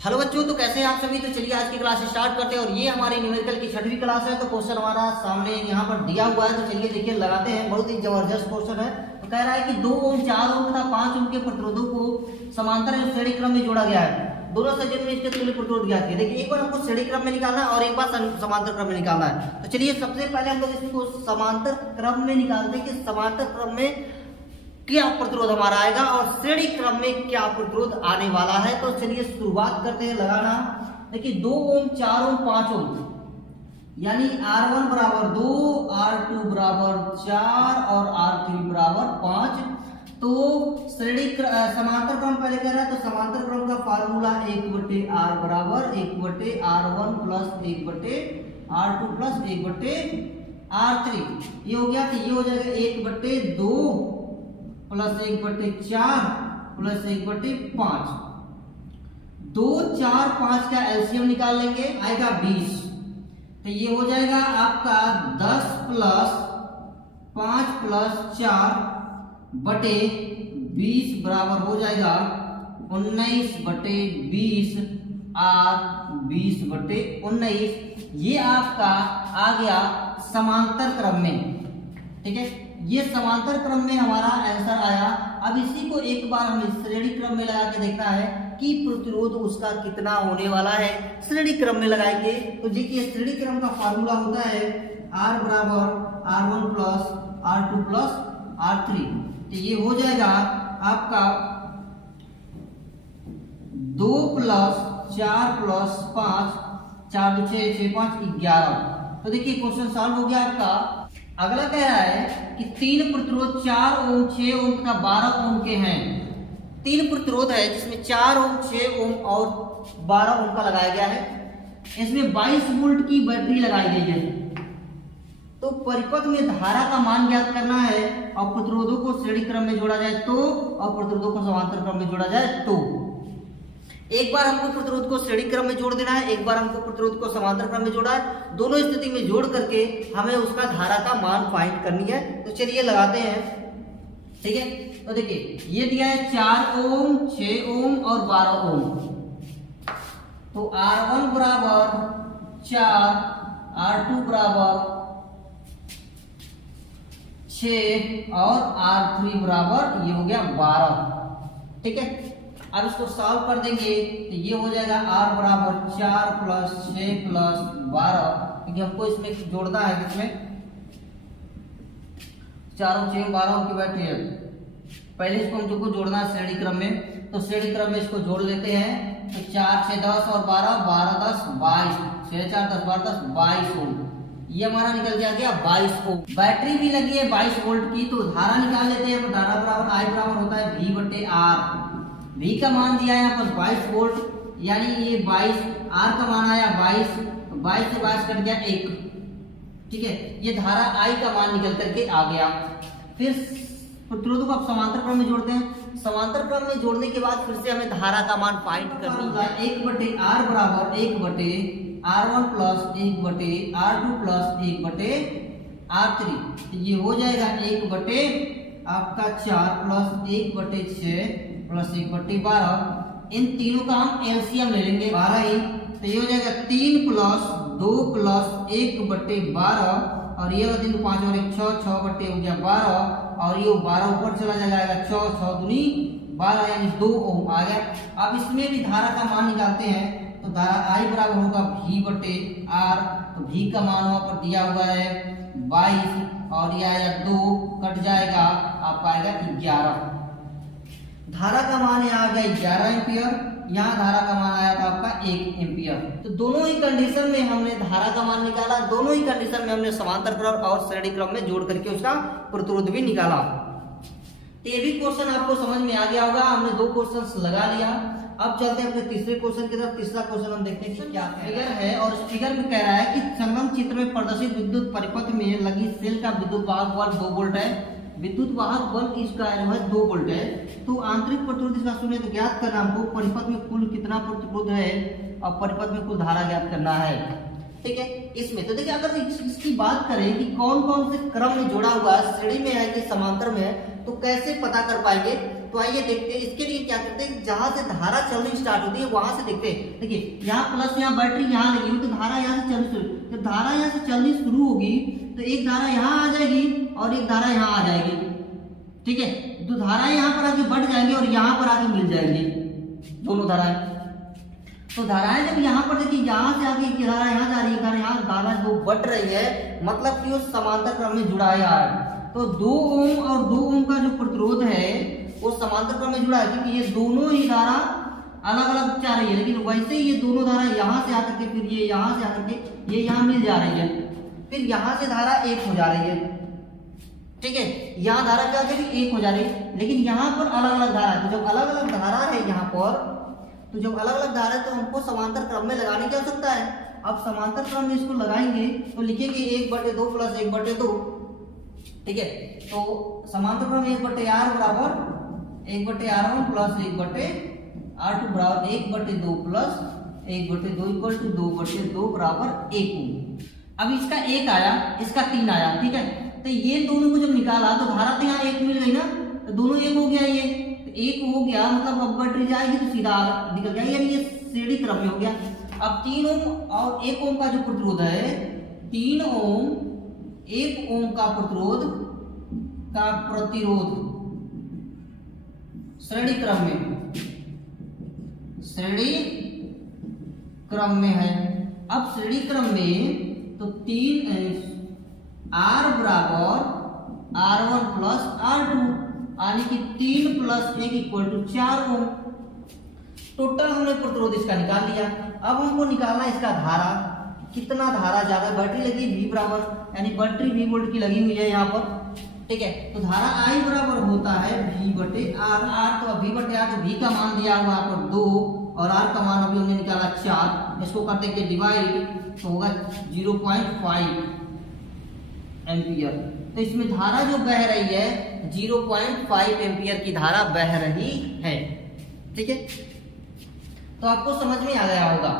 Hello बच्चों, तो कैसे हैं आप सभी। तो चलिए आज की क्लास स्टार्ट करते हैं और ये हमारी न्यूमेरिकल की 6वीं क्लास है। तो क्वेश्चन हमारा सामने यहाँ पर दिया हुआ है, तो चलिए देखिए लगाते हैं। बहुत ही जबरदस्त क्वेश्चन है। तो कह रहा है कि 2 ओम 4 ओम तथा 5 ओम के प्रतिरोधों को समांतर एवं श्रेणी क्रम में जोड़ा गया है। दोनों संयोजन में इसके तुल्य प्रतिरोध ज्ञात कीजिए। देखिए एक बार हमको श्रेणी क्रम में निकालना है और एक बार समांतर क्रम में निकालना है। तो चलिए सबसे पहले हम लोग इसको समांतर क्रम में निकालते हैं कि समांतर क्रम में क्या प्रतिरोध हमारा आएगा और श्रेणी क्रम में क्या प्रतिरोध आने वाला है। तो चलिए शुरुआत करते हैं लगाना। देखिए 2 ओम 4 ओम 5 ओम यानी R1 बराबर 2, R2 बराबर 4 और R3 बराबर 5। तो श्रेणी समांतर क्रम पहले कह रहा है, तो समांतर क्रम का फार्मूला 1/R बराबर 1/R1 plus 1/R2 plus 1/R3। ये हो गया। तो ये हो जाएगा 1/2 प्लस 1/4 प्लस 1/5। 2, 4, 5 का एलसीएम निकाल लेंगे, आएगा 20। तो ये हो जाएगा आपका 10 प्लस 5 प्लस 4 बटे 20 बराबर हो जाएगा 19/20 और 20/19। ये आपका आ गया समांतर क्रम में। ठीक है, ये समांतर क्रम में हमारा आंसर आया। अब इसी को एक बार हमें श्रेणी क्रम में लगा के देखना है कि प्रतिरोध उसका कितना होने वाला है। श्रेणी क्रम में लगाएंगे तो देखिए श्रेणी क्रम का फार्मूला होता है R बराबर R1 plus R2 plus R3। तो ये हो जाएगा आपका 2 प्लस 4 प्लस 5, 4 2 6 6 5 11। तो देखिए क्वेश्चन सॉल्व हो गया आपका। अगला कह रहा है कि 3 प्रतिरोध 4 ओम 6 ओम तथा 12 ओम के हैं। 3 प्रतिरोध है जिसमें 4 ओम 6 ओम और 12 ओम का लगाया गया है। इसमें 22 वोल्ट की बैटरी लगाई गई है। तो परिपथ में धारा का मान ज्ञात करना है और प्रतिरोधों को श्रेणी क्रम में जोड़ा जाए तो और प्रतिरोधों को समांतर क्रम में जोड़ा जाए तो। एक बार हमको प्रतिरोध को श्रेणी क्रम में जोड़ देना है, एक बार हमको प्रतिरोध को समांतर क्रम में जोड़ा है। दोनों स्थिति में जोड़ करके हमें उसका धारा का मान फाइंड करनी है। तो चलिए लगाते हैं। ठीक है, तो देखिए ये दिया है 4 ओम 6 ओम और 12 ओम। तो R1 बराबर 4, R2 बराबर 6 और R3 बराबर ये हो गया 12। ठीक है, अब इसको सॉल्व कर देंगे तो ये हो जाएगा R बराबर 4 प्लस 6 प्लस 12, क्योंकि हमको इसमें जोड़ना है। इसमें 4 6 12 की बैटरी है। पहले इसको हमको जोड़ना है श्रेणी क्रम में। तो श्रेणी क्रम में इसको जोड़ लेते हैं। तो 4 6 10 और 12 12 10 22, 6 4 10 12 10 22 ओम। ये हमारा निकल गया 22 ओम। बैटरी भी लगी है 22 वोल्ट की। तो धारा निकाल लेते हैं। धारा बराबर I बराबर होता है V/R। V का मान दिया है यहाँ पर 22 वोल्ट, यानी ये 22। R का मान आया 22, 22 से 22 कट गया 1। ठीक है, ये धारा I का मान निकल करके आ गया। फिर प्रतिरोधों को आप समांतर क्रम में जोड़ते हैं। समांतर क्रम में जोड़ने के बाद फिर से हमें धारा का मान फाइंड करनी है। 1/R बराबर 1/R1 plus 1/R2 plus 1/R3। ये हो जाएगा 1/4 प्लस 1/6 प्लस 1/12। इन तीनों का हम एलसीएम ले लेंगे 12 ही। तो ये हो जाएगा 3 प्लस 2 प्लस 1/12 और ये 3 5 और 1 6 6 हो गया 12 और ये 12 ऊपर चला जाएगा 6 6 दूनी 12 यानी 2 ओम आ गया। अब इसमें भी धारा का मान निकालते हैं। तो धारा I बराबर होगा V/R। तो V का मान वहां पर दिया हुआ है 22 और ये आया 2 कट जाएगा, आपका आएगा 11। धारा का मान यहाँ आ गया 11 एम्पियर। यहाँ धारा का मान आया था आपका 1 एम्पियर। तो दोनों ही कंडीशन में हमने धारा का मान निकाला। दोनों ही कंडीशन में हमने समांतर क्रम और श्रेणी क्रम में जोड़ करके उसका प्रतिरोध भी निकाला। तो ये भी क्वेश्चन आपको समझ में आ गया होगा। हमने 2 क्वेश्चन लगा लिया। अब चलते हैं अपने तीसरे क्वेश्चन की तरफ। तीसरा क्वेश्चन हम देखते हैं कि क्या फिगर है और इस फिगर में कह रहा है कि संगम चित्र में प्रदर्शित विद्युत परिपथ में लगी सेल का विद्युत वाहक बल 2 वोल्ट है। विद्युत वाहक बल इसका जो है 2 वोल्ट है। तो आंतरिक प्रतिरोध इसका शून्य। तो ज्ञात करना हमको परिपथ में कुल कितना प्रतिरोध है और परिपथ में कुल धारा ज्ञात करना है। ठीक है, इसमें तो देखिए अगर इसकी बात करें कि कौन कौन से क्रम में जोड़ा हुआ है, श्रेणी में है कि समांतर में है, तो कैसे पता कर पाएंगे? तो आइए देखते हैं। इसके लिए क्या करते हैं, जहां से धारा चलनी स्टार्ट होती है वहां से देखते हैं। देखिए यहाँ प्लस, यहाँ बैटरी यहाँ लगी हुई, तो धारा यहाँ से चलनी शुरू, जब धारा यहाँ से चलनी शुरू होगी तो एक धारा यहाँ आ जाएगी और एक धारा यहाँ आ जाएगी, ठीक है। तो धारा यहाँ पर आके बढ़ जाएंगी और यहाँ पर आके मिल जाएंगी दोनों धाराएं। तो धाराएं जब यहाँ पर देखिए, यहाँ से आगे एक धारा यहाँ जा रही है, यहाँ धारा जो बढ़ रही है, मतलब कि वो समांतर क्रम में जुड़ा है यार। तो 2 ओम और 2 ओम का जो प्रतिरोध है वो समांतर क्रम में जुड़ा है, क्योंकि ये दोनों ही धारा अलग अलग जा रही है, लेकिन वैसे ही ये दोनों धारा यहाँ से आकर के, फिर ये यहाँ से आकर के ये यहाँ मिल जा रही है, फिर यहाँ से धारा एक हो जा रही है, ठीक है। यहाँ धारा क्या करेगी, एक हो जा रही है, लेकिन यहाँ पर अलग अलग धारा है। तो जब अलग अलग धारा है यहाँ पर, तो जब अलग अलग धारा है तो हमको समांतर क्रम में लगाने की आवश्यकता है। अब समांतर क्रम में इसको लगाएंगे तो लिखेंगे 1/2 प्लस 1/2, ठीक है। तो समांतर क्रम 1/r बराबर 1/r1 प्लस 1/r2 बराबर 1/2 प्लस 1/2 इक्वल टू 2/2 बराबर 1 ओम। अब इसका 1 आया, इसका 3 आया, ठीक है। तो ये दोनों को जब निकाला तो धारा तो यहाँ 1 मिल गई ना, तो दोनों 1 हो गया, ये तो 1 हो गया, मतलब अब बैटरी जाएगी तो सीधा निकल जाएगी, यानी ये श्रेणी क्रम में हो गया। अब 3 ओम और 1 ओम का जो प्रतिरोध है, 3 ओम 1 ओम का प्रतिरोध श्रेणी क्रम में है। अब श्रेणी क्रम में तो 3 R बराबर R1 प्लस R2, यानी कि 3 plus 1 equal to 4 ohm. Total हमने प्रतिरोध इसका निकाल लिया। अब हमको निकालना इसका धारा, कितना धारा ज्यादा, बैटरी लगी V बराबर, यानी बैटरी V वोल्ट की लगी हुई है यहाँ पर, ठीक है। तो धारा I बराबर होता है V/R। तो V/R, तो V का मान दिया हुआ यहाँ पर 2 और R का मान अभी हमने निकाला 4, इसको करते हैं डिवाइड, तो होगा 0.5 एम्पियर। तो इसमें धारा जो बह रही है 0.5 एम्पियर की धारा बह रही है, ठीक है। तो आपको समझ में आ गया होगा।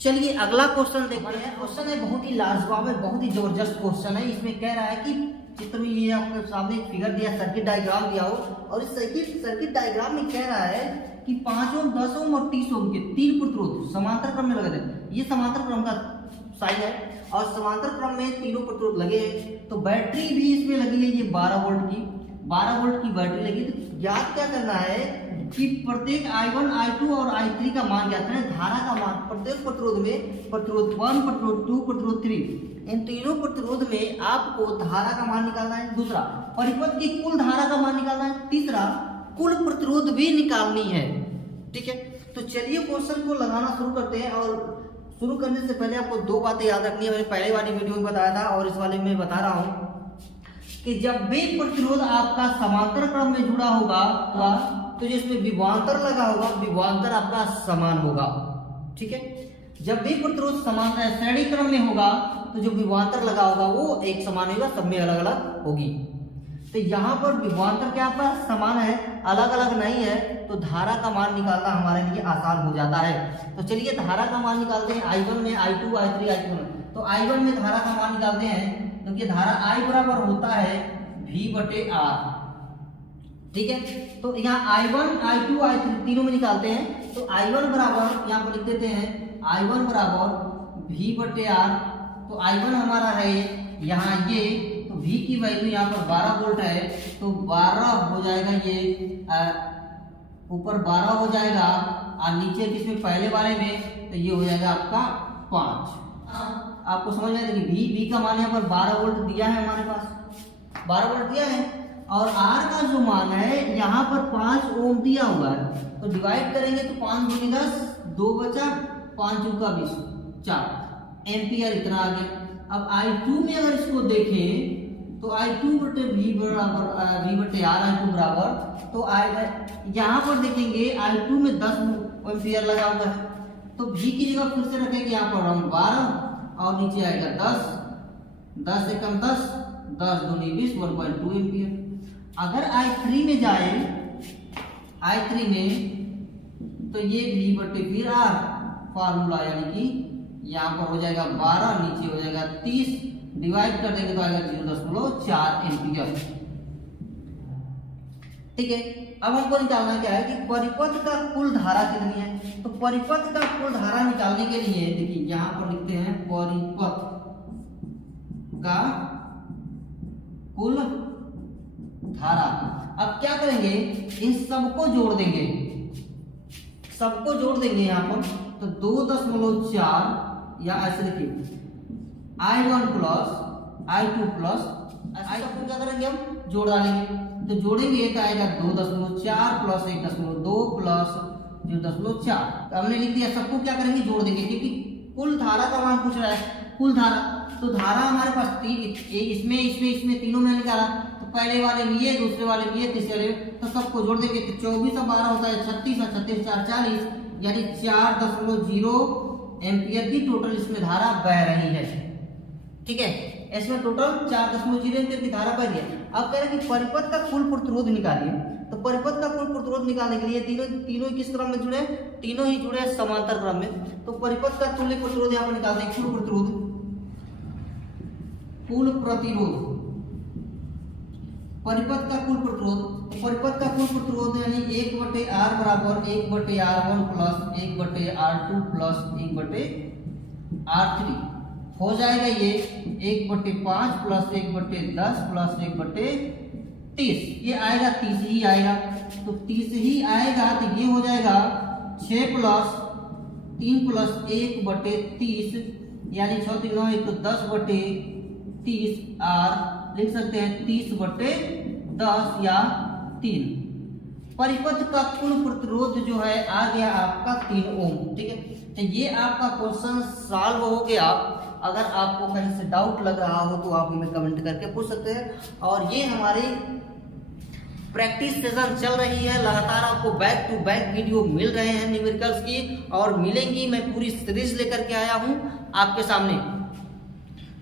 चलिए अगला क्वेश्चन देखते हैं। क्वेश्चन है बहुत ही लाजवाब है, बहुत ही जबरदस्त क्वेश्चन है। इसमें कह रहा है कि चित्र में ये आपके सामने एक फिगर दिया, सर्किट डायग्राम दिया हो, और इस सर्किट डायग्राम में कह रहा है कि 5 ओम, 10 ओम और 30 ओम के 3 प्रतिरोध समांतर क्रम में लगे थे। ये समांतर क्रम का साइन है और समांतर क्रम में तीनों प्रतिरोध लगे हैं। तो बैटरी भी इसमें लगी है, ये 12 वोल्ट की बैटरी लगी। तो याद क्या करना है कि प्रत्येक I1, I2 और I3 का मान ज्ञात करें, धारा का मान प्रत्येक प्रतिरोध में, प्रतिरोध 1, प्रतिरोध 2, प्रतिरोध 3, इन तीनों प्रतिरोध में आपको धारा का मान निकालना है। दूसरा, परिपथ की कुल धारा का मान निकालना है। तीसरा, कुल प्रतिरोध भी निकालनी है, ठीक है। तो चलिए क्वेश्चन को लगाना शुरू करते हैं। और शुरू करने से पहले आपको 2 बातें याद रखनी है। मैंने पहले वाली वीडियो में बताया था और इस वाले में बता रहा हूं कि जब भी प्रतिरोध आपका समांतर क्रम में जुड़ा होगा तो जिसमें विभवांतर लगा होगा, विभवांतर आपका समान होगा, ठीक है। जब भी प्रतिरोध समांतर श्रेणी क्रम में होगा तो जो विभवांतर लगा होगा वो एक समान होगा, सब में अलग अलग होगी। तो यहाँ पर विभवांतर क्या आपका समान है, अलग अलग नहीं है, तो धारा का मान निकालना हमारे लिए आसान हो जाता है। तो चलिए धारा का मान निकालते हैं। I1 में, I2, I3, I4 में। तो I1 में धारा का मान निकालते हैं, क्योंकि धारा I बराबर होता है V/R, ठीक है। तो यहाँ I1, I2, I3 तीनों में निकालते हैं। तो I1 बराबर यहाँ पर लिख देते हैं, I1 बराबर V/R। तो I1 हमारा है यहाँ ये, तो V की वैल्यू यहाँ पर 12 वोल्ट है, तो 12 हो जाएगा, ये ऊपर 12 हो जाएगा और नीचे किसमें, पहले वाले में, तो ये हो जाएगा आपका 5। आपको समझ में आएगा कि V का मान यहाँ पर 12 वोल्ट दिया है, हमारे पास 12 वोल्ट दिया है, और R का जो मान है यहाँ पर 5 ओम दिया हुआ है। तो डिवाइड करेंगे तो 5 दूनी 10, 2 बचा, 5 चौका 20, 4 एम्पियर इतना आ गया। अब I2 में अगर इसको देखें तो I2/V बराबर V/R, I2 बराबर, तो यहाँ पर देखेंगे I2 में 10 एम्पियर लगा हुआ है, तो V की जगह फिर से रखेंगे यहाँ पर हम 12 और नीचे आएगा 10, 10 से कम 10, 10 दूनी 20, 1.2 एम्पियर। अगर I3 में जाए, I3 में, तो ये V/R फार्मूला, यानी कि यहाँ पर हो जाएगा 12, नीचे हो जाएगा 30, डिवाइड कर देंगे तो आएगा 0.4 एम्पियर। ठीक है, अब हमको निकालना क्या है कि परिपथ का कुल धारा कितनी है। तो परिपथ का कुल धारा निकालने के लिए देखिए यहां पर लिखते हैं परिपथ का कुल धारा। अब क्या करेंगे, इन सबको जोड़ देंगे, सबको जोड़ देंगे यहाँ पर। तो 2.4 या ऐसे देखिए I1 प्लस I2 प्लस सबको क्या करेंगे, हम जोड़ डालेंगे। तो जोड़ेंगे तो आएगा 2.4 प्लस 1.2 प्लस 0.4। तो हमने लिख दिया, सबको क्या करेंगे, जोड़ देंगे, क्योंकि कुल धारा का मान पूछ रहा है, कुल धारा। तो धारा हमारे पास इसमें तीनों में निकाला। तो पहले वाले लिए, दूसरे वाले लिए, तीसरे वाले, तो सबको जोड़ देंगे। तो 24 और 12 होता है 36 और 36 4 40, यानी 4.0 एम्पियर की टोटल इसमें धारा बह रही है। ठीक है, इसमें टोटल 4.0 एम्पियर की धारा बह रही है। अब कह रहे हैं कि परिपथ का कुल प्रतिरोध निकालिए। तो परिपथ का कुल प्रतिरोध निकालने के लिए तीनों किस क्रम में जुड़े, तीनों ही जुड़े समांतर क्रम में। तो परिपथ का तुल्य प्रतिरोध यहाँ पर निकालते हैं, कुल प्रतिरोध, कुल प्रतिरोध, परिपथ का कुल प्रतिरोध। परिपथ का कुल प्रतिरोध यानी 1/R बराबर 1/R1 plus 1/R2 plus 1/R3 हो जाएगा। ये 1/5 प्लस 1/10 प्लस 1/30, ये आएगा 30 ही आएगा। तो 30 ही आएगा, तो ये हो जाएगा 6 प्लस 3 प्लस 1/30, यानी 6 3 9 1 तो 10/30 R लिख सकते हैं 30/10 या 3। परिपथ का कुल प्रतिरोध जो है आ गया आपका 3 ओम। ठीक है, तो ये आपका क्वेश्चन सॉल्व हो गया। अगर आपको कहीं से डाउट लग रहा हो तो आप हमें कमेंट करके पूछ सकते हैं। और ये हमारी प्रैक्टिस सेशन चल रही है, लगातार आपको बैक टू बैक वीडियो मिल रहे हैं न्यूमेरिकल्स की, और मिलेंगी। मैं पूरी सीरीज लेकर के आया हूं आपके सामने।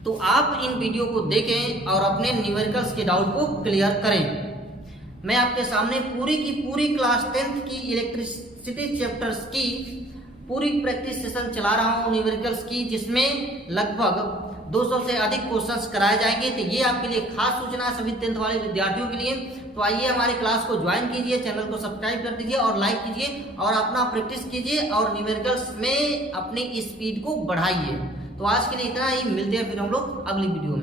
तो आप इन वीडियो को देखें और अपने न्यूमेरिकल्स के डाउट को क्लियर करें। मैं आपके सामने पूरी की पूरी क्लास 10th की इलेक्ट्रिसिटी चैप्टर्स की पूरी प्रैक्टिस सेशन चला रहा हूँ न्यूमेरिकल्स की, जिसमें लगभग 200 से अधिक क्वेश्चंस कराए जाएंगे। तो ये आपके लिए खास सूचना सभी 10th वाले विद्यार्थियों के लिए। तो आइए हमारे क्लास को ज्वाइन कीजिए, चैनल को सब्सक्राइब कर दीजिए और लाइक कीजिए, और अपना प्रैक्टिस कीजिए और न्यूमेरिकल्स में अपनी स्पीड को बढ़ाइए। तो आज के लिए इतना ही, मिलते हैं फिर हम लोग अगली वीडियो में।